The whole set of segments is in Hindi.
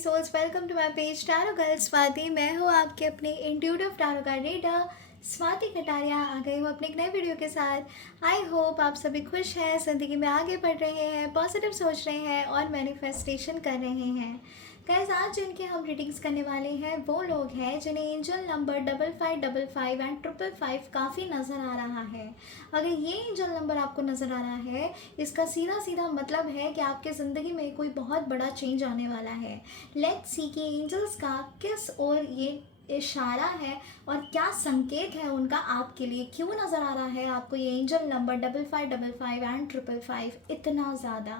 Souls, welcome to my page tarot girl Swati. मैं हूँ आपके अपने intuitive tarot card reader Swati Kataria. आ गई हूँ अपने एक नए वीडियो के साथ। आई होप आप सभी खुश हैं, ज़िंदगी में आगे बढ़ रहे हैं, पॉजिटिव सोच रहे हैं और मैनिफेस्टेशन कर रहे हैं। गाइस, आज जिनके हम रीडिंग्स करने वाले हैं वो लोग हैं जिन्हें एंजल नंबर 5555 एंड 555 काफ़ी नज़र आ रहा है। अगर ये एंजल नंबर आपको नज़र आ रहा है, इसका सीधा सीधा मतलब है कि आपके ज़िंदगी में कोई बहुत बड़ा चेंज आने वाला है। लेट्स सी कि एंजल्स का किस ओर ये इशारा है और क्या संकेत है उनका आपके लिए, क्यों नज़र आ रहा है आपको ये एंजल नंबर 5555 एंड 555 इतना ज़्यादा।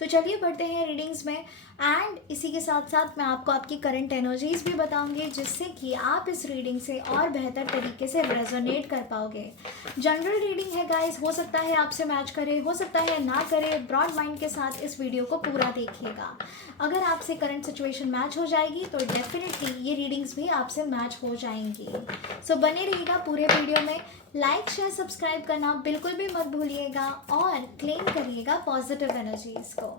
तो चलिए बढ़ते हैं रीडिंग्स में। एंड इसी के साथ साथ मैं आपको आपकी करंट एनर्जीज भी बताऊंगी, जिससे कि आप इस रीडिंग से और बेहतर तरीके से रेजोनेट कर पाओगे। जनरल रीडिंग है गाइस, हो सकता है आपसे मैच करे, हो सकता है ना करे। ब्रॉड माइंड के साथ इस वीडियो को पूरा देखिएगा। अगर आपसे करंट सिचुएशन मैच हो जाएगी तो डेफिनेटली ये रीडिंग्स भी आपसे मैच हो जाएंगी। सो बने रहिएगा पूरे वीडियो में। लाइक शेयर सब्सक्राइब करना बिल्कुल भी मत भूलिएगा और क्लेम करिएगा पॉजिटिव एनर्जीज को।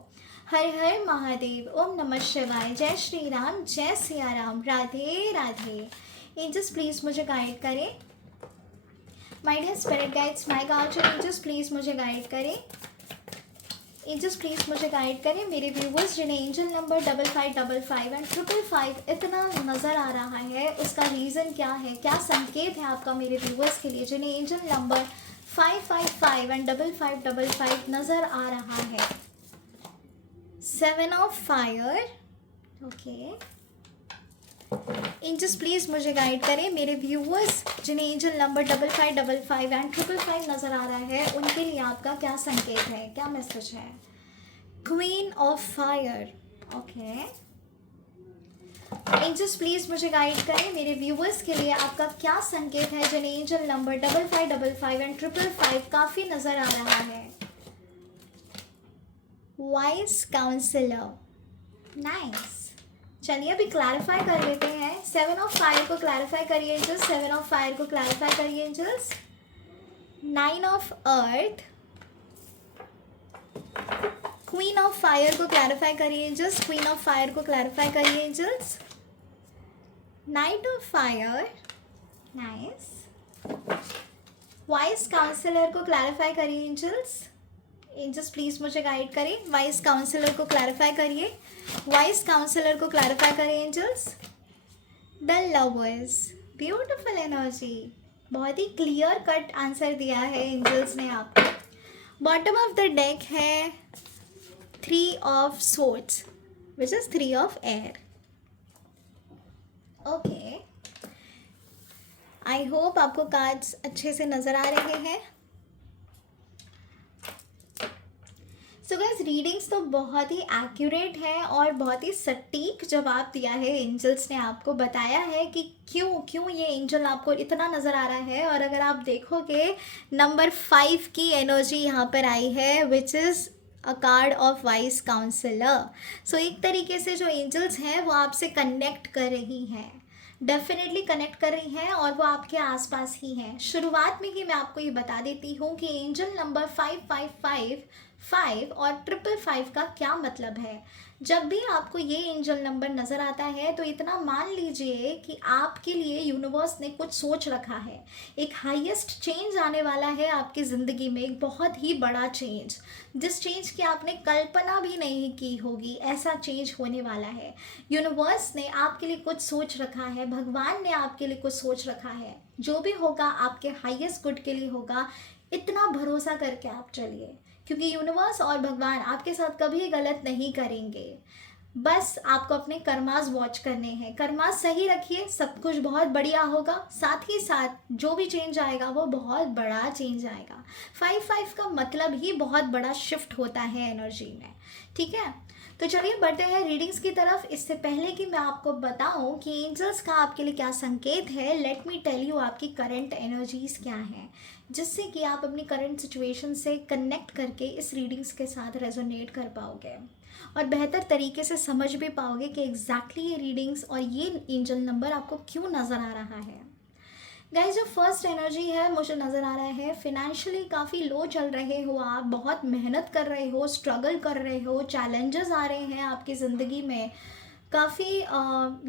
हर हर महादेव, ओम नमः शिवाय, जय श्री राम, जय सिया राम, राधे राधे। एंजल्स प्लीज़ मुझे गाइड करें। My dear spirit guides, my guardian angels please मुझे गाइड करें। एंजल्स प्लीज़ मुझे गाइड करें। मेरे व्यूवर्स जिन्हें एंजल नंबर 5555 एंड 555 इतना नज़र आ रहा है, उसका रीज़न क्या है, क्या संकेत है आपका मेरे व्यूवर्स के लिए जिन्हें एंजल नंबर 555 एंड 5555 नज़र आ रहा है। 7 of fire, okay. Angels please मुझे गाइड करें। मेरे व्यूवर्स जिन्हें एंजल नंबर 5555 एंड 555 नज़र आ रहा है, उनके लिए आपका क्या संकेत है, क्या मैसेज है। Queen of fire, okay. Angels please मुझे गाइड करें। मेरे व्यूवर्स के लिए आपका क्या संकेत है जिन्हें एंजल नंबर 5555 एंड 555 काफ़ी नज़र आ रहा है। Wise counsellor, nice. चलिए अभी क्लैरिफाई कर लेते हैं। 7 ऑफ फायर को क्लैरिफाई करिए एंजल्स, 7 ऑफ फायर को क्लैरिफाई करिए angels. 9 of earth, queen of fire को क्लैरिफाई करिए एंजल्स, क्वीन ऑफ फायर को क्लैरिफाई करिए angels. Knight of fire, nice. Vice counsellor को क्लैरिफाई करिए एंजल्स। एंजल्स प्लीज़ मुझे गाइड करें। वाइस काउंसलर को क्लैरिफाई करिए, वाइस काउंसलर को क्लैरिफाई करिए angels. The lovers, beautiful energy, बहुत ही क्लियर कट आंसर दिया है एंजल्स ने आपको। बॉटम ऑफ द डेक है 3 of swords which is 3 of air, okay. I hope आपको कार्ड्स अच्छे से नज़र आ रहे हैं। सो गाइस, रीडिंग्स तो बहुत ही एक्यूरेट है और बहुत ही सटीक जवाब दिया है एंजल्स ने। आपको बताया है कि क्यों ये एंजल आपको इतना नज़र आ रहा है। और अगर आप देखोगे नंबर 5 की एनर्जी यहाँ पर आई है which is a card of vice counsellor. So एक तरीके से जो एंजल्स हैं वो आपसे कनेक्ट कर रही हैं, डेफिनेटली कनेक्ट कर रही हैं और वो आपके आसपास ही हैं। शुरुआत में ही मैं आपको ये बता देती हूँ कि एंजल नंबर 555 और 555 का क्या मतलब है। जब भी आपको ये एंजल नंबर नज़र आता है तो इतना मान लीजिए कि आपके लिए यूनिवर्स ने कुछ सोच रखा है। एक हाईएस्ट चेंज आने वाला है आपकी ज़िंदगी में, एक बहुत ही बड़ा चेंज, जिस चेंज की आपने कल्पना भी नहीं की होगी, ऐसा चेंज होने वाला है। यूनिवर्स ने आपके लिए कुछ सोच रखा है, भगवान ने आपके लिए कुछ सोच रखा है। जो भी होगा आपके हाईएस्ट गुड के लिए होगा, इतना भरोसा करके आप चलिए, क्योंकि यूनिवर्स और भगवान आपके साथ कभी गलत नहीं करेंगे। बस आपको अपने कर्मास वॉच करने हैं। कर्मास सही रखिए, सब कुछ बहुत बढ़िया होगा। साथ ही साथ जो भी चेंज आएगा वो बहुत बड़ा चेंज आएगा। 5-5 का मतलब ही बहुत बड़ा शिफ्ट होता है एनर्जी में, ठीक है। तो चलिए बढ़ते हैं रीडिंग्स की तरफ। इससे पहले कि मैं आपको बताऊं कि एंजल्स का आपके लिए क्या संकेत है, लेट मी टेल यू आपकी करंट एनर्जीज क्या हैं, जिससे कि आप अपनी करंट सिचुएशन से कनेक्ट करके इस रीडिंग्स के साथ रेजोनेट कर पाओगे और बेहतर तरीके से समझ भी पाओगे कि एग्जैक्टली ये रीडिंग्स और ये एंजल नंबर आपको क्यों नज़र आ रहा है। गाइस, जो फर्स्ट एनर्जी है मुझे नज़र आ रहा है फिनेंशियली काफ़ी लो चल रहे हो आप, बहुत मेहनत कर रहे हो, स्ट्रगल कर रहे हो, चैलेंजेस आ रहे हैं आपकी ज़िंदगी में, काफ़ी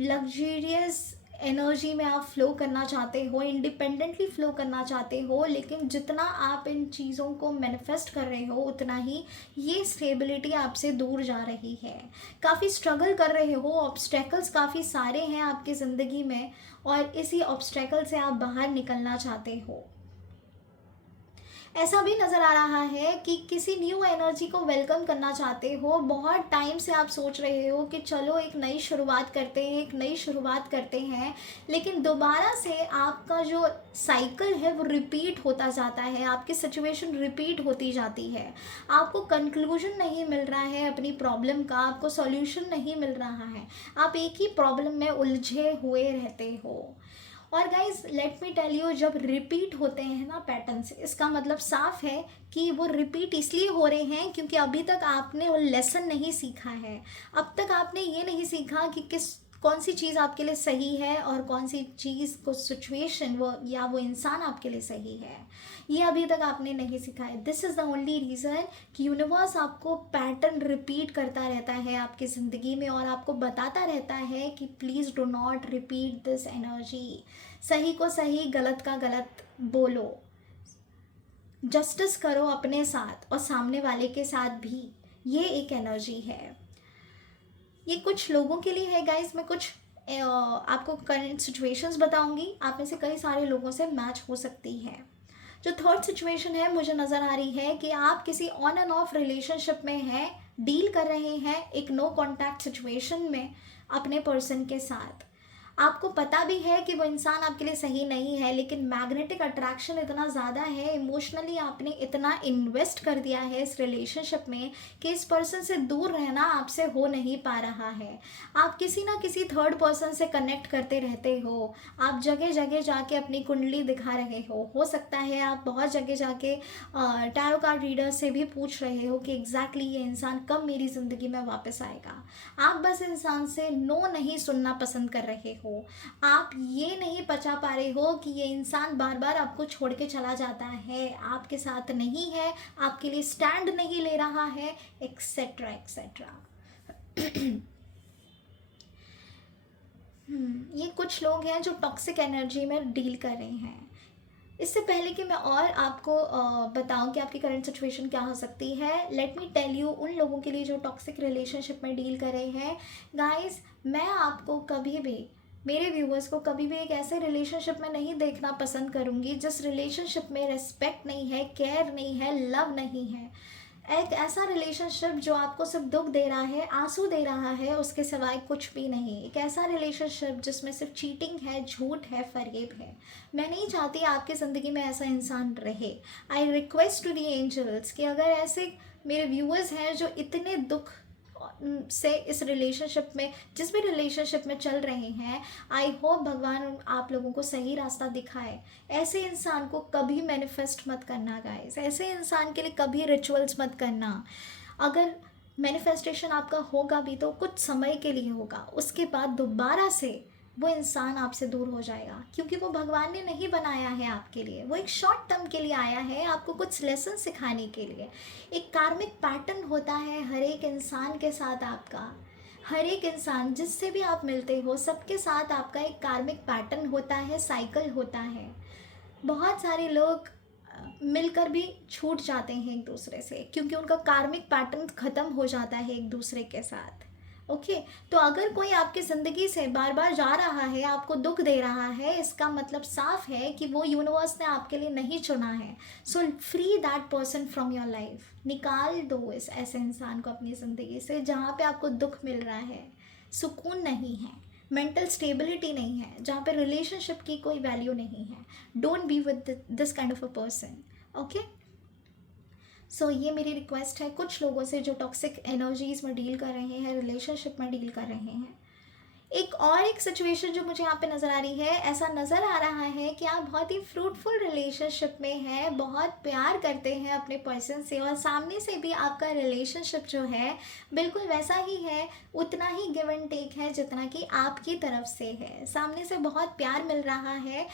लग्जरियस एनर्जी में आप फ्लो करना चाहते हो, इंडिपेंडेंटली फ्लो करना चाहते हो, लेकिन जितना आप इन चीज़ों को मैनिफेस्ट कर रहे हो उतना ही ये स्टेबिलिटी आपसे दूर जा रही है। काफ़ी स्ट्रगल कर रहे हो, ऑब्स्टेकल्स काफ़ी सारे हैं आपकी ज़िंदगी में, और इसी ऑब्स्टेकल से आप बाहर निकलना चाहते हो। ऐसा भी नज़र आ रहा है कि किसी न्यू एनर्जी को वेलकम करना चाहते हो। बहुत टाइम से आप सोच रहे हो कि चलो एक नई शुरुआत करते हैं, एक नई शुरुआत करते हैं, लेकिन दोबारा से आपका जो साइकिल है वो रिपीट होता जाता है, आपकी सिचुएशन रिपीट होती जाती है। आपको कंक्लूजन नहीं मिल रहा है अपनी प्रॉब्लम का, आपको सॉल्यूशन नहीं मिल रहा है, आप एक ही प्रॉब्लम में उलझे हुए रहते हो। और guys let me tell you, जब रिपीट होते हैं ना पैटर्न्स, इसका मतलब साफ है कि वो रिपीट इसलिए हो रहे हैं क्योंकि अभी तक आपने वो लेसन नहीं सीखा है। अब तक आपने ये नहीं सीखा कि कौन सी चीज़ आपके लिए सही है और कौन सी चीज़ को सिचुएशन वो या वो इंसान आपके लिए सही है, ये अभी तक आपने नहीं सीखा है। This is the only reason कि यूनिवर्स आपको पैटर्न रिपीट करता रहता है आपकी ज़िंदगी में, और आपको बताता रहता है कि please do not repeat this energy. सही को सही, गलत का गलत बोलो, जस्टिस करो अपने साथ और सामने वाले के साथ भी। ये एक एनर्जी है, ये कुछ लोगों के लिए है गाइस। मैं कुछ आपको करंट सिचुएशंस बताऊंगी, आप में से कई सारे लोगों से मैच हो सकती है। जो थर्ड सिचुएशन है, मुझे नज़र आ रही है कि आप किसी ऑन एंड ऑफ रिलेशनशिप में हैं, डील कर रहे हैं एक नो कॉन्टैक्ट सिचुएशन में अपने पर्सन के साथ। आपको पता भी है कि वो इंसान आपके लिए सही नहीं है, लेकिन मैग्नेटिक अट्रैक्शन इतना ज़्यादा है, इमोशनली आपने इतना इन्वेस्ट कर दिया है इस रिलेशनशिप में कि इस पर्सन से दूर रहना आपसे हो नहीं पा रहा है। आप किसी ना किसी थर्ड पर्सन से कनेक्ट करते रहते हो, आप जगह जगह जाके अपनी कुंडली दिखा रहे हो सकता है आप बहुत जगह जाके टैरो कार्ड रीडर से भी पूछ रहे हो कि एग्जैक्टली ये इंसान कब मेरी ज़िंदगी में वापस आएगा। आप बस इंसान से नो नहीं सुनना पसंद कर रहे हो, आप ये नहीं पचा पा रहे हो कि ये इंसान बार बार आपको छोड़ के चला जाता है, आपके साथ नहीं है, आपके लिए स्टैंड नहीं ले रहा है, एक्सेट्रा एक्सेट्रा। ये कुछ लोग हैं जो टॉक्सिक एनर्जी में डील कर रहे हैं। इससे पहले कि मैं और आपको बताऊं कि आपकी करंट सिचुएशन क्या हो सकती है, लेट मी टेल यू उन लोगों के लिए जो टॉक्सिक रिलेशनशिप में डील कर रहे हैं। गाइस, मैं आपको कभी भी, मेरे व्यूअर्स को कभी भी एक ऐसे रिलेशनशिप में नहीं देखना पसंद करूँगी जिस रिलेशनशिप में रिस्पेक्ट नहीं है, केयर नहीं है, लव नहीं है। एक ऐसा रिलेशनशिप जो आपको सिर्फ दुख दे रहा है, आंसू दे रहा है, उसके सिवाय कुछ भी नहीं। एक ऐसा रिलेशनशिप जिसमें सिर्फ चीटिंग है, झूठ है, फरेब है। मैं नहीं चाहती आपकी ज़िंदगी में ऐसा इंसान रहे। I request to the angels कि अगर ऐसे मेरे व्यूअर्स हैं जो इतने दुख से इस रिलेशनशिप में, जिस भी रिलेशनशिप में चल रहे हैं, आई होप भगवान आप लोगों को सही रास्ता दिखाए। ऐसे इंसान को कभी मैनिफेस्ट मत करना गाइस, ऐसे इंसान के लिए कभी रिचुअल्स मत करना। अगर मैनिफेस्टेशन आपका होगा भी तो कुछ समय के लिए होगा, उसके बाद दोबारा से वो इंसान आपसे दूर हो जाएगा, क्योंकि वो भगवान ने नहीं बनाया है आपके लिए, वो एक शॉर्ट टर्म के लिए आया है, आपको कुछ लेसन सिखाने के लिए। एक कार्मिक पैटर्न होता है हर एक इंसान के साथ आपका, हर एक इंसान जिससे भी आप मिलते हो सबके साथ आपका एक कार्मिक पैटर्न होता है, साइकिल होता है। बहुत सारे लोग मिलकर भी छूट जाते हैं एक दूसरे से, क्योंकि उनका कार्मिक पैटर्न ख़त्म हो जाता है एक दूसरे के साथ। ओके, तो अगर कोई आपकी ज़िंदगी से बार बार जा रहा है, आपको दुख दे रहा है, इसका मतलब साफ है कि वो यूनिवर्स ने आपके लिए नहीं चुना है। So free that person from your life. निकाल दो इस ऐसे इंसान को अपनी ज़िंदगी से जहाँ पे आपको दुख मिल रहा है, सुकून नहीं है, मेंटल स्टेबिलिटी नहीं है, जहाँ पे रिलेशनशिप की कोई वैल्यू नहीं है। Don't be with this kind of a person. Okay, so ये मेरी रिक्वेस्ट है कुछ लोगों से जो टॉक्सिक एनर्जीज़ में डील कर रहे हैं, रिलेशनशिप में डील कर रहे हैं। एक सिचुएशन जो मुझे यहाँ पे नज़र आ रही है, ऐसा नज़र आ रहा है कि आप बहुत ही फ्रूटफुल रिलेशनशिप में हैं, बहुत प्यार करते हैं अपने पर्सन से, और सामने से भी आपका रिलेशनशिप जो है बिल्कुल वैसा ही है, उतना ही गिव एंड टेक है जितना कि आपकी तरफ से है। सामने से बहुत प्यार मिल रहा है,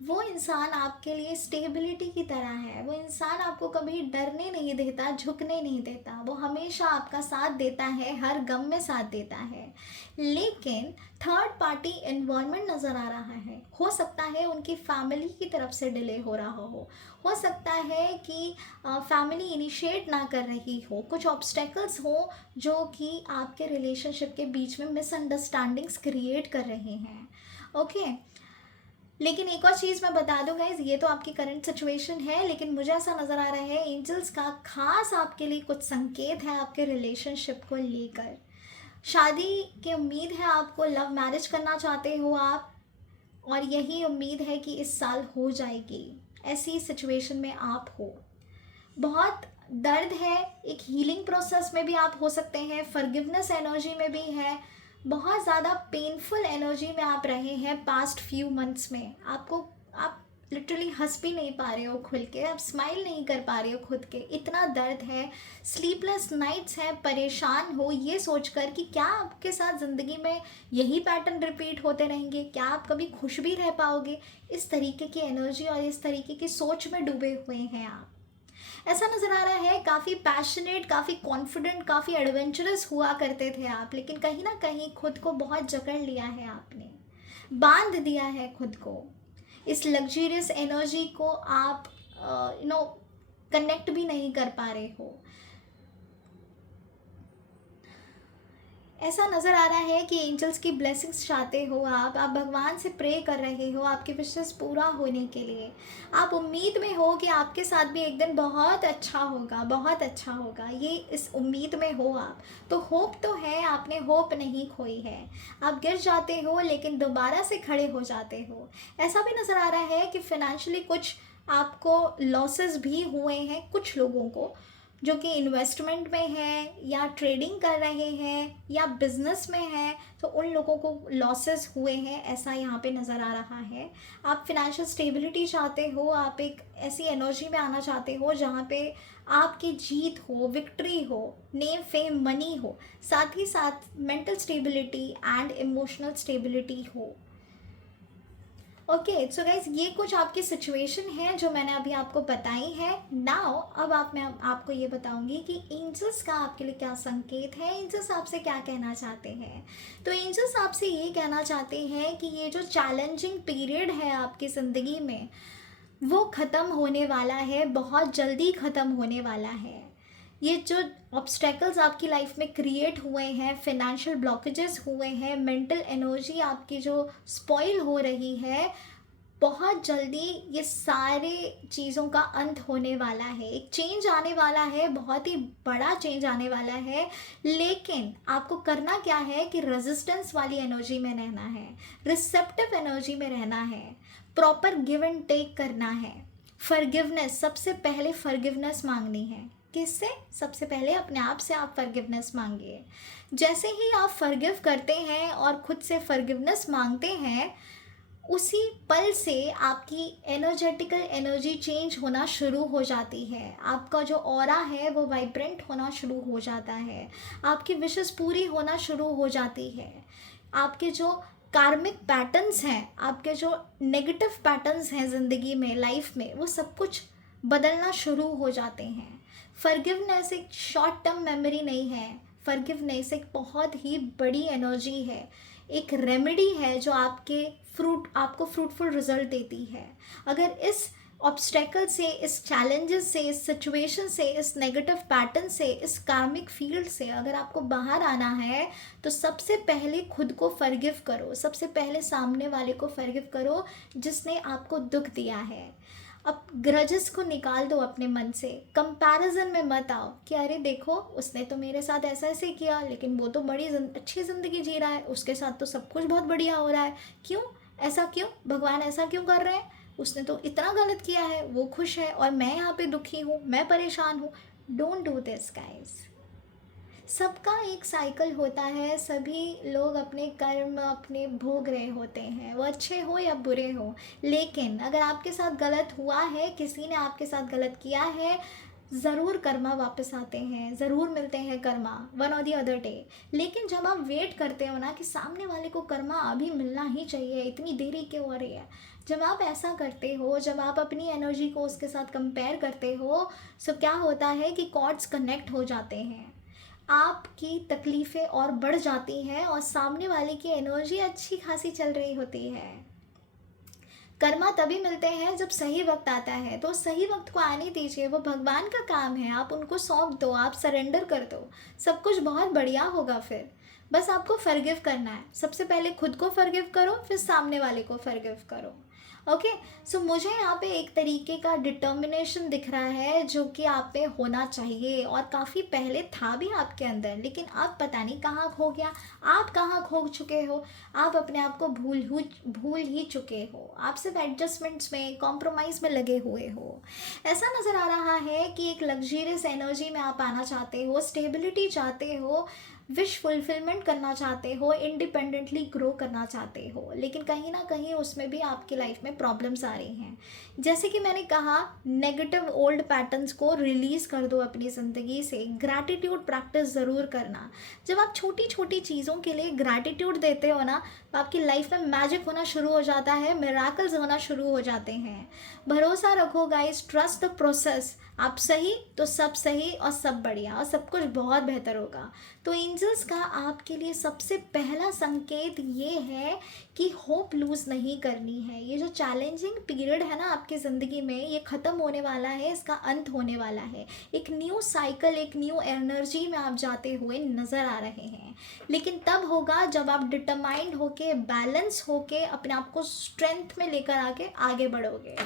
वो इंसान आपके लिए स्टेबिलिटी की तरह है। वो इंसान आपको कभी डरने नहीं देता, झुकने नहीं देता। वो हमेशा आपका साथ देता है, हर गम में साथ देता है। लेकिन थर्ड पार्टी इन्वॉल्वमेंट नज़र आ रहा है। हो सकता है उनकी फैमिली की तरफ से डिले हो रहा हो सकता है कि फैमिली इनिशिएट ना कर रही हो, कुछ ऑब्स्टेकल्स हो जो कि आपके रिलेशनशिप के बीच में मिसअंडरस्टैंडिंग्स क्रिएट कर रहे हैं। ओके, लेकिन एक और चीज़ मैं बता दूं गाइज, ये तो आपकी करंट सिचुएशन है, लेकिन मुझे ऐसा नज़र आ रहा है एंजल्स का खास आपके लिए कुछ संकेत है आपके रिलेशनशिप को लेकर। शादी की उम्मीद है आपको, लव मैरिज करना चाहते हो आप, और यही उम्मीद है कि इस साल हो जाएगी। ऐसी सिचुएशन में आप हो, बहुत दर्द है, एक हीलिंग प्रोसेस में भी आप हो सकते हैं, फॉरगिवनेस एनर्जी में भी है, बहुत ज़्यादा पेनफुल एनर्जी में आप रहे हैं पास्ट फ्यू मंथ्स में। आप लिटरली हंस भी नहीं पा रहे हो खुल के, आप स्माइल नहीं कर पा रहे हो खुद के, इतना दर्द है, स्लीपलेस नाइट्स हैं, परेशान हो ये सोचकर कि क्या आपके साथ ज़िंदगी में यही पैटर्न रिपीट होते रहेंगे, क्या आप कभी खुश भी रह पाओगे। इस तरीके की एनर्जी और इस तरीके की सोच में डूबे हुए हैं आप। ऐसा नज़र आ रहा है काफ़ी पैशनेट, काफ़ी कॉन्फिडेंट, काफ़ी एडवेंचरस हुआ करते थे आप, लेकिन कहीं ना कहीं खुद को बहुत जकड़ लिया है आपने, बांध दिया है खुद को। इस लग्जरियस एनर्जी को आप कनेक्ट भी नहीं कर पा रहे हो। ऐसा नज़र आ रहा है कि एंजल्स की ब्लेसिंग्स चाहते हो आप भगवान से प्रे कर रहे हो आपके विशेस पूरा होने के लिए। आप उम्मीद में हो कि आपके साथ भी एक दिन बहुत अच्छा होगा, बहुत अच्छा होगा, ये इस उम्मीद में हो आप। तो होप तो है, आपने होप नहीं खोई है। आप गिर जाते हो लेकिन दोबारा से खड़े हो जाते हो। ऐसा भी नज़र आ रहा है कि फिनेंशियली कुछ आपको लॉसेस भी हुए हैं, कुछ लोगों को जो कि इन्वेस्टमेंट में है या ट्रेडिंग कर रहे हैं या बिजनेस में है, तो उन लोगों को लॉसेस हुए हैं, ऐसा यहाँ पे नज़र आ रहा है। आप फिनेंशियल स्टेबिलिटी चाहते हो, आप एक ऐसी एनर्जी में आना चाहते हो जहाँ पे आपकी जीत हो, विक्ट्री हो, नेम फेम मनी हो, साथ ही साथ mental stability and emotional stability हो। ओके सो गाइज, ये कुछ आपकी सिचुएशन है जो मैंने अभी आपको बताई है। नाउ अब मैं आपको ये बताऊंगी कि एंजल्स का आपके लिए क्या संकेत है, एंजल्स आपसे क्या कहना चाहते हैं। तो एंजल्स आपसे ये कहना चाहते हैं कि ये जो चैलेंजिंग पीरियड है आपकी ज़िंदगी में, वो ख़त्म होने वाला है, बहुत जल्दी ख़त्म होने वाला है। ये जो ऑब्स्टेकल्स आपकी लाइफ में क्रिएट हुए हैं, फिनेंशियल ब्लॉकेजेस हुए हैं, मेंटल एनर्जी आपकी जो स्पॉइल हो रही है, बहुत जल्दी ये सारे चीज़ों का अंत होने वाला है। एक चेंज आने वाला है, बहुत ही बड़ा चेंज आने वाला है। लेकिन आपको करना क्या है कि रेजिस्टेंस वाली एनर्जी में रहना है, रिसेप्टिव एनर्जी में रहना है, प्रॉपर गिव एंड टेक करना है। फॉरगिवनेस, सबसे पहले फॉरगिवनेस मांगनी है। किससे? सबसे पहले अपने आप से आप फॉरगिवनेस मांगिए। जैसे ही आप फॉरगिव करते हैं और खुद से फॉरगिवनेस मांगते हैं, उसी पल से आपकी एनर्जेटिकल एनर्जी चेंज होना शुरू हो जाती है। आपका जो ऑरा है वो वाइब्रेंट होना शुरू हो जाता है, आपकी विशेस पूरी होना शुरू हो जाती है। आपके जो कार्मिक पैटर्न्स हैं, आपके जो नेगेटिव पैटर्न्स हैं ज़िंदगी में, लाइफ में, वो सब कुछ बदलना शुरू हो जाते हैं। फॉरगिवनेस एक शॉर्ट टर्म मेमोरी नहीं है, फॉरगिवनेस एक बहुत ही बड़ी एनर्जी है, एक रेमेडी है जो आपको फ्रूटफुल रिजल्ट देती है। अगर इस ऑब्स्टेकल से, इस चैलेंजेस से, इस सिचुएशन से, इस नेगेटिव पैटर्न से, इस कार्मिक फील्ड से अगर आपको बाहर आना है, तो सबसे पहले खुद को फॉरगिव करो, सबसे पहले सामने वाले को फॉरगिव करो जिसने आपको दुख दिया है। अब ग्रजेस को निकाल दो अपने मन से, कंपैरिजन में मत आओ कि अरे देखो उसने तो मेरे साथ ऐसा ऐसे किया, लेकिन वो तो बड़ी अच्छी ज़िंदगी जी रहा है, उसके साथ तो सब कुछ बहुत बढ़िया हो रहा है, क्यों ऐसा, क्यों भगवान ऐसा क्यों कर रहे हैं, उसने तो इतना गलत किया है, वो खुश है और मैं यहाँ पे दुखी हूँ, मैं परेशान हूँ। Don't do this guys. सबका एक साइकिल होता है, सभी लोग अपने कर्म अपने भोग रहे होते हैं, वो अच्छे हो या बुरे हो। लेकिन अगर आपके साथ गलत हुआ है, किसी ने आपके साथ गलत किया है, ज़रूर कर्मा वापस आते हैं, ज़रूर मिलते हैं कर्मा वन और दी अदर डे। लेकिन जब आप वेट करते हो ना कि सामने वाले को कर्मा अभी मिलना ही चाहिए, इतनी देरी क्यों हो रही है, जब आप ऐसा करते हो, जब आप अपनी एनर्जी को उसके साथ कंपेयर करते हो, सो क्या होता है कि कॉर्ड्स कनेक्ट हो जाते हैं, आपकी तकलीफ़ें और बढ़ जाती हैं और सामने वाले की एनर्जी अच्छी खासी चल रही होती है। कर्मा तभी मिलते हैं जब सही वक्त आता है, तो सही वक्त को आने दीजिए, वो भगवान का काम है, आप उनको सौंप दो, आप सरेंडर कर दो, सब कुछ बहुत बढ़िया होगा फिर। बस आपको फॉरगिव करना है, सबसे पहले खुद को फॉरगिव करो, फिर सामने वाले को फॉरगिव करो। ओके। सो मुझे यहाँ पे एक तरीके का डिटर्मिनेशन दिख रहा है जो कि आप पे होना चाहिए और काफ़ी पहले था भी आपके अंदर, लेकिन अब पता नहीं कहाँ खो गया, आप कहाँ खो चुके हो, आप अपने आप को भूल ही चुके हो, आप सिर्फ एडजस्टमेंट्स में, कॉम्प्रोमाइज़ में लगे हुए हो। ऐसा नज़र आ रहा है कि एक लग्जरियस एनर्जी में आप आना चाहते हो, स्टेबिलिटी चाहते हो, विश फुलफिलमेंट करना चाहते हो, इंडिपेंडेंटली ग्रो करना चाहते हो, लेकिन कहीं ना कहीं उसमें भी आपकी लाइफ में प्रॉब्लम्स आ रही हैं। जैसे कि मैंने कहा, नेगेटिव ओल्ड पैटर्न्स को रिलीज़ कर दो अपनी ज़िंदगी से, ग्रैटिट्यूड प्रैक्टिस ज़रूर करना। जब आप छोटी छोटी चीज़ों के लिए ग्रैटिट्यूड देते हो ना, तो आपकी लाइफ में मैजिक होना शुरू हो जाता है, मिराकल्स होना शुरू हो जाते हैं। भरोसा रखो गाइस, ट्रस्ट द प्रोसेस। आप सही तो सब सही और सब बढ़िया और सब कुछ बहुत बेहतर होगा। तो एंजल्स का आपके लिए सबसे पहला संकेत ये है कि होप लूज़ नहीं करनी है। ये जो चैलेंजिंग पीरियड है ना आपकी ज़िंदगी में, ये ख़त्म होने वाला है, इसका अंत होने वाला है। एक न्यू साइकिल, एक न्यू एनर्जी में आप जाते हुए नज़र आ रहे हैं, लेकिन तब होगा जब आप डिटरमाइंड होके, बैलेंस होके, अपने आप को स्ट्रेंथ में लेकर आके आगे बढ़ोगे।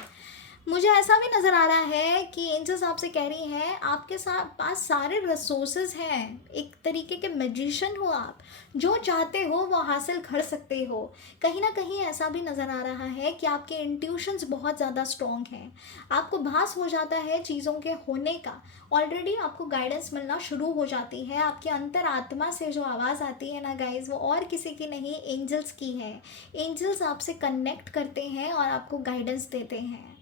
मुझे ऐसा भी नज़र आ रहा है कि एंजल्स आपसे कह रही हैं, आपके साथ पास सारे रिसोर्सेज हैं, एक तरीके के मैजिशियन हो आप, जो चाहते हो वो हासिल कर सकते हो। कहीं ना कहीं ऐसा भी नज़र आ रहा है कि आपके इंट्यूशंस बहुत ज़्यादा स्ट्रॉन्ग हैं, आपको भास हो जाता है चीज़ों के होने का, ऑलरेडी आपको गाइडेंस मिलना शुरू हो जाती है। आपके अंतर आत्मा से जो आवाज़ आती है ना गाइज, वो और किसी की नहीं, एंजल्स की है। एंजल्स आपसे कनेक्ट करते हैं और आपको गाइडेंस देते हैं।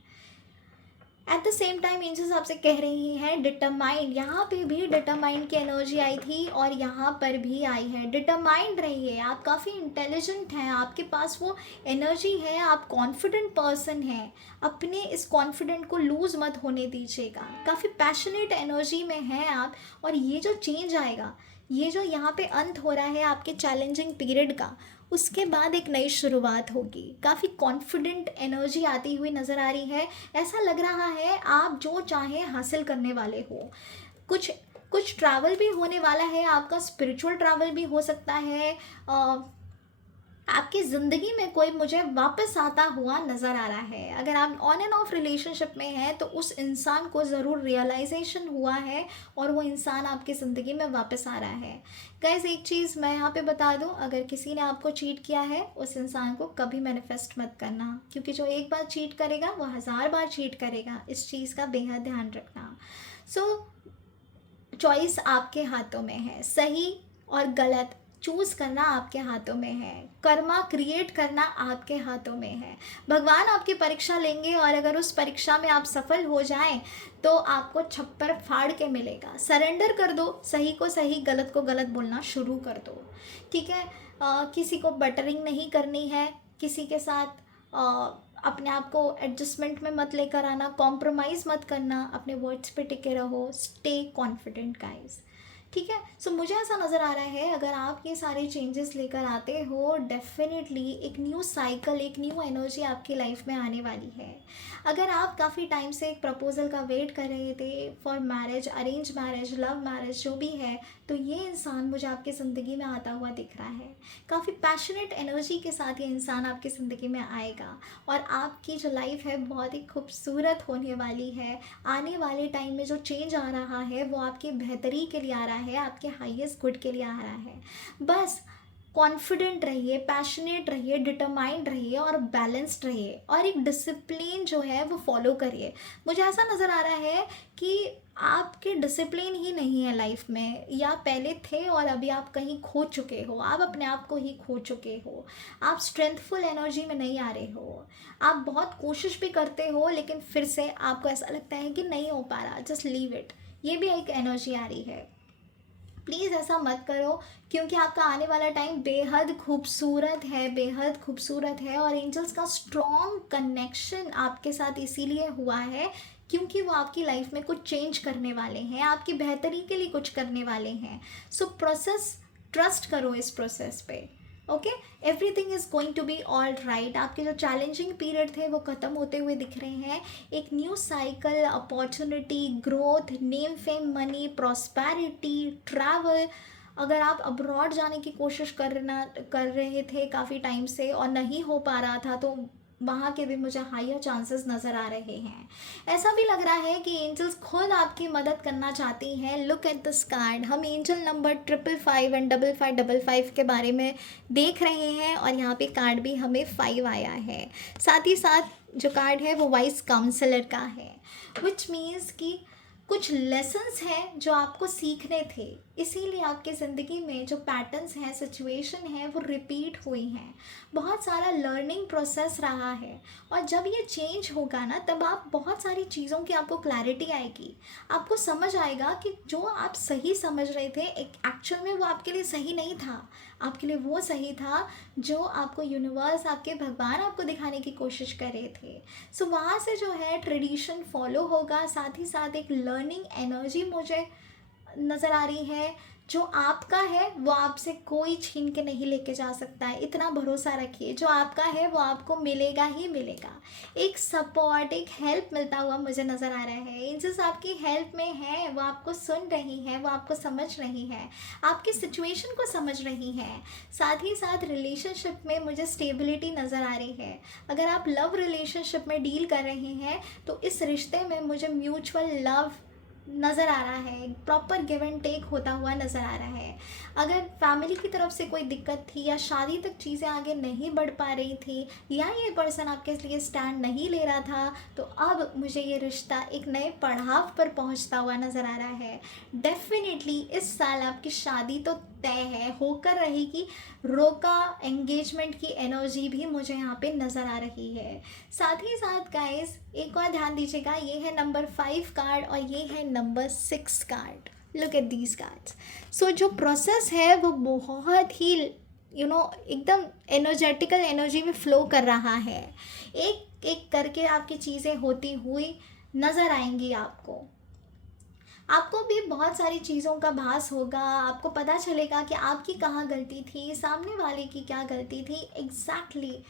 At the same time angels आपसे कह रही हैं डिटरमाइंड, यहाँ पे भी डिटरमाइंड की एनर्जी आई थी और यहाँ पर भी आई है। डिटरमाइंड रहिए, आप काफ़ी इंटेलिजेंट हैं, आपके पास वो एनर्जी है, आप कॉन्फिडेंट पर्सन हैं, अपने इस कॉन्फिडेंट को लूज़ मत होने दीजिएगा। काफ़ी पैशनेट एनर्जी में हैं आप, और ये जो चेंज आएगा, ये जो यहाँ पे अंत हो रहा है आपके चैलेंजिंग पीरियड का, उसके बाद एक नई शुरुआत होगी। काफ़ी कॉन्फिडेंट एनर्जी आती हुई नज़र आ रही है। ऐसा लग रहा है आप जो चाहें हासिल करने वाले हो। कुछ कुछ ट्रैवल भी होने वाला है आपका, स्पिरिचुअल ट्रैवल भी हो सकता है। आपकी ज़िंदगी में कोई मुझे वापस आता हुआ नज़र आ रहा है। अगर आप ऑन एंड ऑफ रिलेशनशिप में हैं तो उस इंसान को ज़रूर रियलाइजेशन हुआ है और वो इंसान आपकी ज़िंदगी में वापस आ रहा है। गाइस, एक चीज़ मैं यहाँ पे बता दूँ, अगर किसी ने आपको चीट किया है, उस इंसान को कभी मैनिफेस्ट मत करना, क्योंकि जो एक बार चीट करेगा वो 1000 बार चीट करेगा। इस चीज़ का बेहद ध्यान रखना। चॉइस आपके हाथों में है, सही और गलत चूज़ करना आपके हाथों में है, कर्मा क्रिएट करना आपके हाथों में है। भगवान आपकी परीक्षा लेंगे और अगर उस परीक्षा में आप सफल हो जाएं तो आपको छप्पर फाड़ के मिलेगा। सरेंडर कर दो, सही को सही, गलत को गलत बोलना शुरू कर दो, ठीक है। किसी को बटरिंग नहीं करनी है, किसी के साथ अपने आप को एडजस्टमेंट में मत लेकर आना, कॉम्प्रोमाइज़ मत करना, अपने वर्ड्स पे टिके रहो, स्टे कॉन्फिडेंट गाइस, ठीक है। सो मुझे ऐसा नज़र आ रहा है, अगर आप ये सारे चेंजेस लेकर आते हो, डेफिनेटली एक न्यू साइकिल, एक न्यू एनर्जी आपकी लाइफ में आने वाली है। अगर आप काफ़ी टाइम से एक प्रपोजल का वेट कर रहे थे for marriage, arrange marriage, love marriage, जो भी है, तो ये इंसान मुझे आपकी ज़िंदगी में आता हुआ दिख रहा है। काफ़ी पैशनेट एनर्जी के साथ ये इंसान आपकी ज़िंदगी में आएगा और आपकी जो लाइफ है बहुत ही खूबसूरत होने वाली है। आने वाले टाइम में जो चेंज आ रहा है वो आपकी बेहतरी के लिए आ रहा है, आपके हाईएस्ट गुड के लिए आ रहा है। बस कॉन्फिडेंट रहिए, पैशनेट रहिए, डिटरमाइंड रहिए और बैलेंस्ड रहिए और एक डिसिप्लिन जो है वो फॉलो करिए। मुझे ऐसा नज़र आ रहा है कि आपके डिसिप्लिन ही नहीं है लाइफ में, या पहले थे और अभी आप कहीं खो चुके हो, आप अपने आप को ही खो चुके हो, आप स्ट्रेंथफुल एनर्जी में नहीं आ रहे हो, आप बहुत कोशिश भी करते हो लेकिन फिर से आपको ऐसा लगता है कि नहीं हो पा रहा, जस्ट लीव इट, ये भी एक एनर्जी आ रही है। प्लीज़ ऐसा मत करो, क्योंकि आपका आने वाला टाइम बेहद खूबसूरत है, बेहद खूबसूरत है। और एंजल्स का स्ट्रॉन्ग कनेक्शन आपके साथ इसीलिए हुआ है क्योंकि वो आपकी लाइफ में कुछ चेंज करने वाले हैं, आपकी बेहतरी के लिए कुछ करने वाले हैं। सो प्रोसेस, ट्रस्ट करो इस प्रोसेस पे। Okay, everything is going to be all right. आपके जो चैलेंजिंग पीरियड थे वो ख़त्म होते हुए दिख रहे हैं। एक new cycle, opportunity, growth, name, fame, money, prosperity, travel. अगर आप अब्रॉड जाने की कोशिश कर रहे थे काफ़ी टाइम से और नहीं हो पा रहा था, तो वहाँ के भी मुझे हायर चांसेस नज़र आ रहे हैं। ऐसा भी लग रहा है कि एंजल्स खुद आपकी मदद करना चाहती हैं। Look at this card. हम एंजल नंबर 555 एंड 5555 के बारे में देख रहे हैं और यहाँ पे कार्ड भी हमें 5 आया है। साथ ही साथ जो कार्ड है वो वाइस काउंसलर का है, विच मीन्स कि कुछ लेसन्स हैं जो आपको सीखने थे, इसीलिए आपके ज़िंदगी में जो पैटर्न्स हैं, सिचुएशन है, वो रिपीट हुई हैं। बहुत सारा लर्निंग प्रोसेस रहा है और जब ये चेंज होगा ना, तब आप बहुत सारी चीज़ों की आपको क्लैरिटी आएगी। आपको समझ आएगा कि जो आप सही समझ रहे थे एक्चुअल में वो आपके लिए सही नहीं था। आपके लिए वो सही था जो आपको यूनिवर्स, आपके भगवान आपको दिखाने की कोशिश कर रहे थे। सो वहाँ से जो है ट्रेडिशन फॉलो होगा, साथ ही साथ एक लर्निंग एनर्जी मुझे नज़र आ रही है। जो आपका है वो आपसे कोई छीन के नहीं लेके जा सकता है, इतना भरोसा रखिए। जो आपका है वो आपको मिलेगा ही मिलेगा। एक सपोर्ट, एक हेल्प मिलता हुआ मुझे नज़र आ रहा है। एंजल्स आपकी हेल्प में है, वो आपको सुन रही है, वो आपको समझ रही है, आपकी सिचुएशन को समझ रही है। साथ ही साथ रिलेशनशिप में मुझे स्टेबिलिटी नज़र आ रही है। अगर आप लव रिलेशनशिप में डील कर रहे हैं तो इस रिश्ते में मुझे म्यूचुअल लव नज़र आ रहा है, प्रॉपर गिव एंड टेक होता हुआ नज़र आ रहा है। अगर फैमिली की तरफ से कोई दिक्कत थी या शादी तक चीज़ें आगे नहीं बढ़ पा रही थी या ये पर्सन आपके लिए स्टैंड नहीं ले रहा था, तो अब मुझे ये रिश्ता एक नए पड़ाव पर पहुंचता हुआ नज़र आ रहा है। डेफिनेटली इस साल आपकी शादी तो तय है, होकर रहेगी। रोका एंगेजमेंट की एनर्जी भी मुझे यहाँ पे नज़र आ रही है। साथ ही साथ गाइस एक और ध्यान दीजिएगा, ये है नंबर 5 कार्ड और ये है number 6 card. Look at these cards. So जो प्रोसेस है वो बहुत ही एकदम एनर्जेटिकल एनर्जी में फ्लो कर रहा है। एक एक करके आपकी चीज़ें होती हुई नज़र आएंगी आपको भी बहुत सारी चीज़ों का भास होगा। आपको पता चलेगा कि आपकी कहाँ गलती थी, सामने वाले की क्या गलती थी। एग्जैक्टली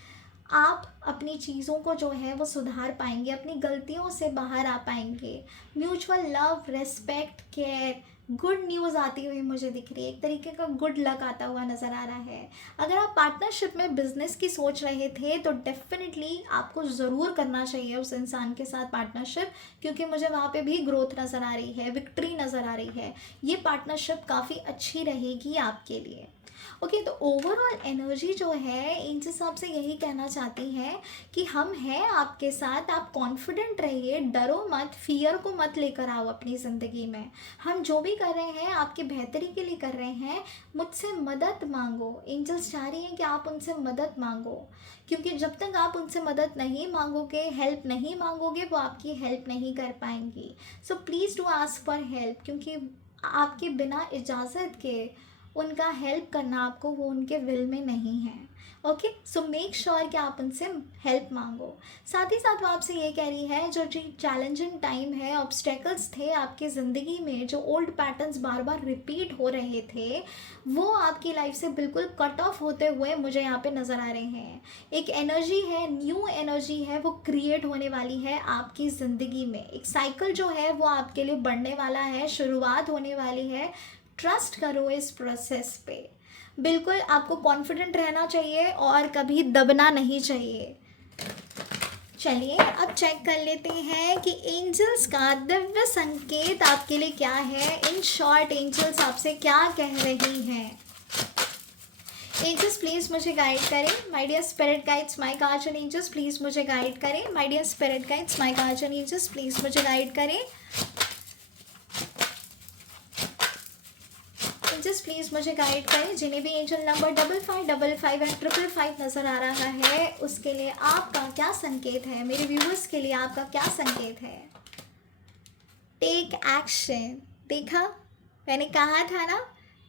आप अपनी चीज़ों को जो है वो सुधार पाएंगे, अपनी गलतियों से बाहर आ पाएंगे। Mutual love, respect, care, good news आती हुई मुझे दिख रही है। एक तरीके का गुड लक आता हुआ नज़र आ रहा है। अगर आप पार्टनरशिप में बिजनेस की सोच रहे थे तो डेफिनेटली आपको ज़रूर करना चाहिए उस इंसान के साथ पार्टनरशिप, क्योंकि मुझे वहाँ पे भी ग्रोथ नज़र आ रही है, विक्ट्री नज़र आ रही है। ये पार्टनरशिप काफ़ी अच्छी रहेगी आपके लिए। ओके, तो ओवरऑल एनर्जी जो है एंजल्स आपसे यही कहना चाहती हैं कि हम हैं आपके साथ। आप कॉन्फिडेंट रहिए, डरो मत, फियर को मत लेकर आओ अपनी ज़िंदगी में। हम जो भी कर रहे हैं आपकी बेहतरी के लिए कर रहे हैं। मुझसे मदद मांगो। एंजल्स चाह रही हैं कि आप उनसे मदद मांगो, क्योंकि जब तक आप उनसे मदद नहीं मांगोगे, हेल्प नहीं मांगोगे, वो आपकी हेल्प नहीं कर पाएंगी। So please do ask for help, क्योंकि आपके बिना इजाज़त के उनका हेल्प करना आपको वो उनके विल में नहीं है। ओके, सो मेक श्योर कि आप उनसे हेल्प मांगो। साथ ही साथ वो आपसे ये कह रही है, जो चैलेंजिंग टाइम है, ऑब्स्टेकल्स थे आपकी ज़िंदगी में, जो ओल्ड पैटर्न्स बार बार रिपीट हो रहे थे, वो आपकी लाइफ से बिल्कुल कट ऑफ होते हुए मुझे यहाँ पे नज़र आ रहे हैं। एक एनर्जी है, न्यू एनर्जी है, वो क्रिएट होने वाली है आपकी ज़िंदगी में। एक साइकिल जो है वो आपके लिए बढ़ने वाला है, शुरुआत होने वाली है। ट्रस्ट करो इस प्रोसेस पे। बिल्कुल आपको कॉन्फिडेंट रहना चाहिए और कभी दबना नहीं चाहिए। चलिए अब चेक कर लेते हैं कि एंजल्स का दिव्य संकेत आपके लिए क्या है। इन शॉर्ट एंजल्स आपसे क्या कह रही हैं। एंजल्स प्लीज़ मुझे गाइड करें, my dear spirit guides, my guardian angels please मुझे गाइड करें, my dear spirit guides, my guardian angels please मुझे गाइड करें। एंजल्स प्लीज़ मुझे गाइड करें। जिन्हें भी एंजल नंबर 5555 एंड 555 नज़र आ रहा है, उसके लिए आपका क्या संकेत है? मेरे व्यूअर्स के लिए आपका क्या संकेत है? Take action. देखा, मैंने कहा था ना,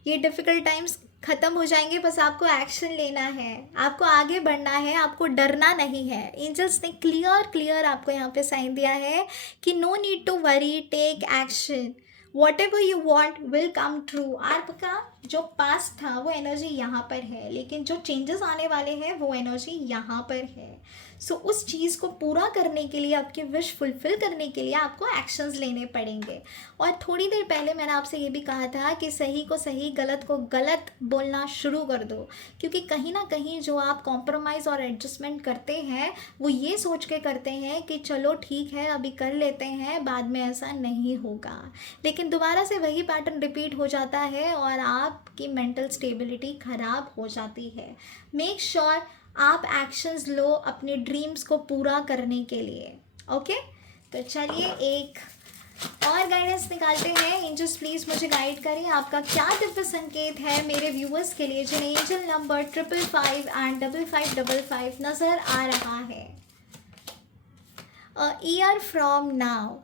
ये डिफ़िकल्ट टाइम्स ख़त्म हो जाएंगे, बस आपको एक्शन लेना है, आपको आगे बढ़ना है, आपको डरना नहीं है। एंजल्स ने क्लियर आपको यहाँ पे साइन दिया है कि no need to worry, take action, whatever you want will come true. आपका जो पास्ट था वो एनर्जी यहाँ पर है, लेकिन जो चेंजेस आने वाले हैं वो एनर्जी यहाँ पर है। सो उस चीज़ को पूरा करने के लिए, आपकी विश फुलफ़िल करने के लिए आपको एक्शंस लेने पड़ेंगे। और थोड़ी देर पहले मैंने आपसे ये भी कहा था कि सही को सही, गलत को गलत बोलना शुरू कर दो, क्योंकि कहीं ना कहीं जो आप कॉम्प्रोमाइज़ और एडजस्टमेंट करते हैं वो ये सोच के करते हैं कि चलो ठीक है अभी कर लेते हैं, बाद में ऐसा नहीं होगा। लेकिन दोबारा से वही पैटर्न रिपीट हो जाता है और आपकी मेंटल स्टेबिलिटी ख़राब हो जाती है। मेक श्योर आप एक्शंस लो अपने ड्रीम्स को पूरा करने के लिए। ओके, तो चलिए एक और गाइडेंस निकालते हैं। एंजल्स प्लीज़ मुझे गाइड करें, आपका क्या दिव्य संकेत है मेरे व्यूअर्स के लिए जिन्हें एंजल नंबर 555 एंड 5555 नज़र आ रहा है। A year from now.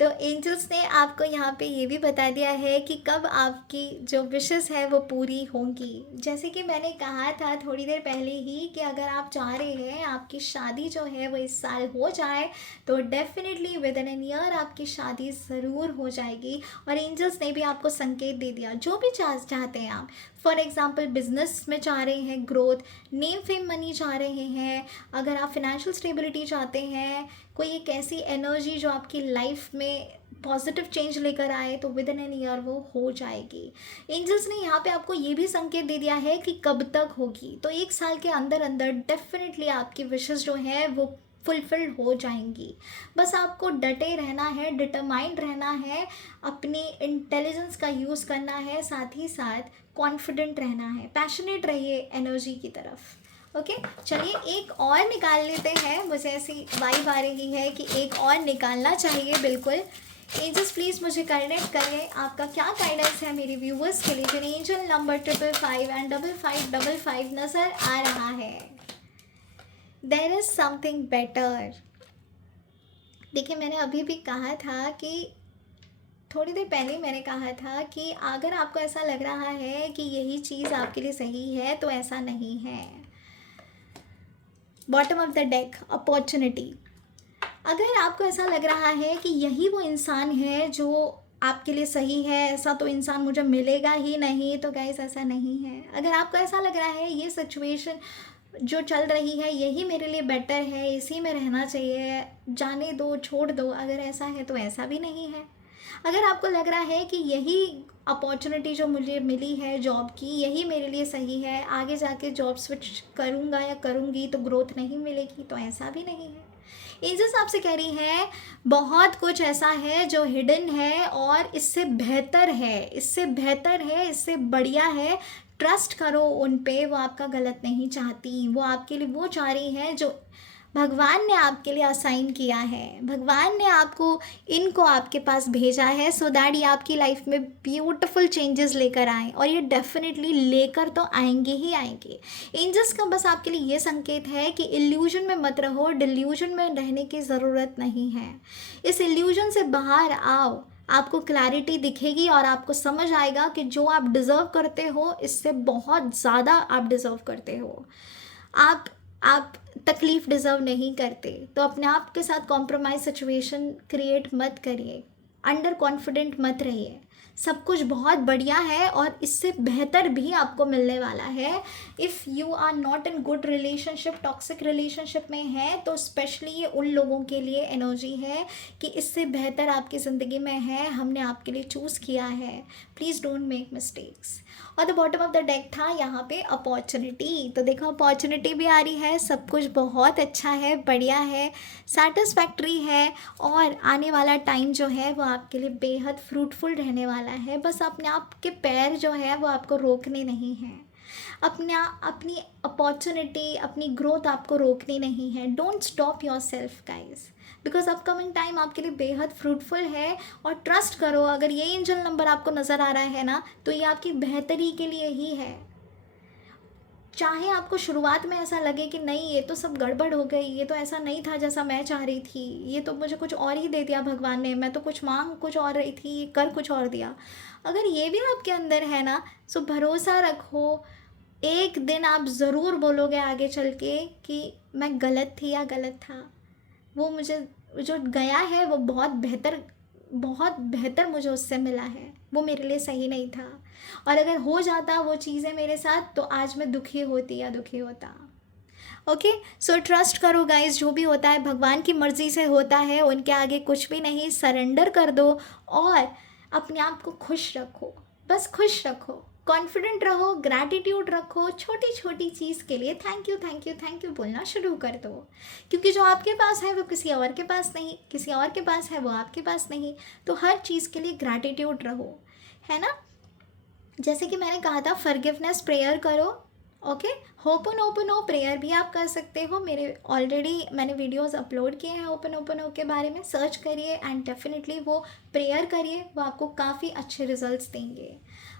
तो एंजल्स ने आपको यहाँ पे ये भी बता दिया है कि कब आपकी जो विशेस है वो पूरी होंगी। जैसे कि मैंने कहा था थोड़ी देर पहले ही कि अगर आप चाह रहे हैं आपकी शादी जो है वो इस साल हो जाए, तो definitely with in an year आपकी शादी ज़रूर हो जाएगी। और एंजल्स ने भी आपको संकेत दे दिया, जो भी चाहते हैं आप, फॉर एग्ज़ाम्पल बिजनेस में चाह रहे हैं ग्रोथ, नेम फेम मनी चाह रहे हैं, अगर आप फिनेंशियल स्टेबिलिटी चाहते हैं, कोई एक ऐसी एनर्जी जो आपकी लाइफ में पॉजिटिव चेंज लेकर आए, तो विद इन एन ईयर वो हो जाएगी। एंजल्स ने यहाँ पे आपको ये भी संकेत दे दिया है कि कब तक होगी, तो एक साल के अंदर अंदर डेफिनेटली आपकी विशेस जो हैं वो फुलफिल्ड हो जाएंगी। बस आपको डटे रहना है, डिटरमाइंड रहना है, अपनी इंटेलिजेंस का यूज़ करना है, साथ ही साथ कॉन्फिडेंट रहना है, पैशनेट रहिए एनर्जी की तरफ। ओके, चलिए एक और निकाल लेते हैं। मुझे ऐसी वाइब आ रही है कि एक और निकालना चाहिए बिल्कुल। एंजल्स प्लीज़ मुझे कनेक्ट करें, आपका क्या गाइडेंस है मेरे व्यूवर्स के लिए जिन्हें एंजल नंबर 555 एंड 5555 नज़र आ रहा है। There is something better. देखिए, मैंने अभी भी कहा था कि थोड़ी देर पहले मैंने कहा था कि अगर आपको ऐसा लग रहा है कि यही चीज़ आपके लिए सही है, तो ऐसा नहीं है। Bottom of the deck, opportunity. अगर आपको ऐसा लग रहा है कि यही वो इंसान है जो आपके लिए सही है, ऐसा तो इंसान मुझे मिलेगा ही नहीं, तो गाइस ऐसा नहीं है। अगर आपको ऐसा लग रहा है ये सिचुएशन जो चल रही है यही मेरे लिए बेटर है, इसी में रहना चाहिए, जाने दो, छोड़ दो, अगर ऐसा है तो ऐसा भी नहीं है। अगर आपको लग रहा है कि यही अपॉर्चुनिटी जो मुझे मिली है जॉब की, यही मेरे लिए सही है, आगे जाके जॉब स्विच करूँगा या करूँगी तो ग्रोथ नहीं मिलेगी, तो ऐसा भी नहीं है। एंजल्स आपसे कह रही है बहुत कुछ ऐसा है जो हिडन है और इससे बेहतर है, इससे बेहतर है, इससे बढ़िया है। ट्रस्ट करो उन पे, वो आपका गलत नहीं चाहती, वो आपके लिए वो चाह रही है जो भगवान ने आपके लिए असाइन किया है। भगवान ने आपको इनको आपके पास भेजा है सो दैट ये आपकी लाइफ में ब्यूटीफुल चेंजेस लेकर आएँ, और ये डेफिनेटली लेकर तो आएंगे ही आएंगे। एंजल्स का बस आपके लिए ये संकेत है कि इल्यूजन में मत रहो, डिल्यूजन में रहने की ज़रूरत नहीं है। इस इल्यूजन से बाहर आओ, आपको क्लैरिटी दिखेगी और आपको समझ आएगा कि जो आप डिज़र्व करते हो इससे बहुत ज़्यादा आप डिज़र्व करते हो। आप तकलीफ़ डिज़र्व नहीं करते, तो अपने आप के साथ कॉम्प्रोमाइज़ सिचुएशन क्रिएट मत करिए, अंडर कॉन्फिडेंट मत रहिए। सब कुछ बहुत बढ़िया है और इससे बेहतर भी आपको मिलने वाला है। If you are not in good relationship, toxic relationship में है, तो स्पेशली ये उन लोगों के लिए एनर्जी है कि इससे बेहतर आपकी ज़िंदगी में है, हमने आपके लिए चूज़ किया है। Please don't make mistakes. और the bottom of the deck था यहाँ पे अपॉर्चुनिटी। तो देखो, अपॉर्चुनिटी भी आ रही है, सब कुछ बहुत अच्छा है, बढ़िया है, सेटिस्फैक्ट्री है, और आने वाला टाइम जो है वो आपके लिए बेहद फ्रूटफुल रहने वाला है। बस अपने आप के पैर जो है वो आपको रोकने नहीं हैं। अपनी अपॉर्चुनिटी, अपनी ग्रोथ आपको रोकनी नहीं है। Don't stop your self guys, because upcoming time आपके लिए बेहद फ्रूटफुल है। और ट्रस्ट करो, अगर ये एंजल नंबर आपको नज़र आ रहा है ना, तो ये आपकी बेहतरी के लिए ही है। चाहे आपको शुरुआत में ऐसा लगे कि नहीं ये तो सब गड़बड़ हो गई, ये तो ऐसा नहीं था जैसा मैं चाह रही थी, ये तो मुझे कुछ और ही दे दिया भगवान ने, मैं तो कुछ मांग कुछ और रही थी, कर कुछ और दिया। अगर ये भी आपके अंदर है ना, सो भरोसा रखो, एक दिन आप ज़रूर बोलोगे आगे चल के कि मैं गलत थी या गलत था। वो मुझे जो गया है वो बहुत बेहतर मुझे उससे मिला है, वो मेरे लिए सही नहीं था। और अगर हो जाता वो चीज़ें मेरे साथ, तो आज मैं दुखी होती या दुखी होता। ओके, सो ट्रस्ट करो गाइस, जो भी होता है भगवान की मर्ज़ी से होता है, उनके आगे कुछ भी नहीं। सरेंडर कर दो और अपने आप को खुश रखो, बस खुश रखो, कॉन्फिडेंट रहो, ग्रैटिट्यूड रखो। छोटी छोटी चीज़ के लिए thank you thank you thank you बोलना शुरू कर दो, क्योंकि जो आपके पास है वो किसी और के पास नहीं, किसी और के पास है वो आपके पास नहीं। तो हर चीज़ के लिए ग्रैटिट्यूड रहो, है ना। जैसे कि मैंने कहा था, फॉरगिवनेस प्रेयर करो। ओके, होपन प्रेयर भी आप कर सकते हो। ऑलरेडी मैंने वीडियोस अपलोड किए हैं होपन के बारे में, सर्च करिए एंड डेफिनेटली वो प्रेयर करिए, वो आपको काफ़ी अच्छे रिजल्ट्स देंगे।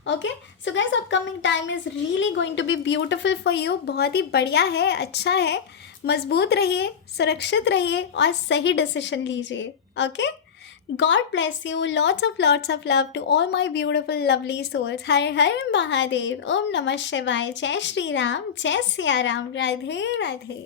Okay, so guys, upcoming time is really going to be beautiful for you. बहुत ही बढ़िया है, अच्छा है। मजबूत रहिए, सुरक्षित रहिए और सही डिसीजन लीजिए। Okay, God bless you. Lots of love to all my beautiful, lovely souls. Har Har Mahadev. Om Namah Shivaya. Jai Shri Ram. Jai Siya Ram. Radhe Radhe.